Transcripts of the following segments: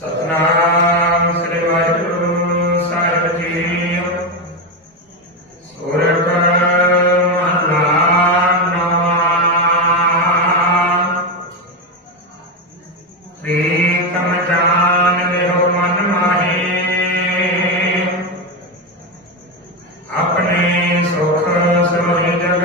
ਸਤਨਾਮ ਸ੍ਰੀ ਵਾਹਿਗੁਰੂ ਸਾਹਿਬ ਜੀ। ਸੋਰਠ ਮਹਲਾ ਨੌਵਾਂ ਪ੍ਰੀਤਮ ਜਾਨ ਲਿਓ ਮਨ ਮਾਹੀ। ਆਪਣੇ ਸੁਖ ਸੋਹਿ ਜਗ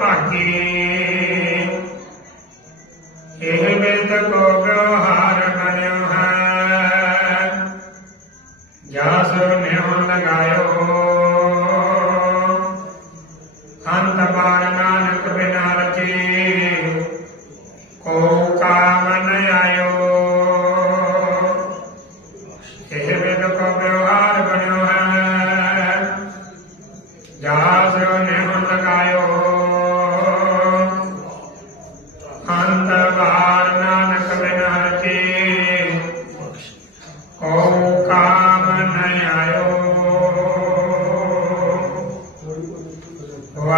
पगे वेद को व्यवहार बनो है जासो लगायो। अंत बार नानक बिना रचे को काम न आयो यह वेद को व्यवहार बनो है जासो न्यों ॐ कामनयायो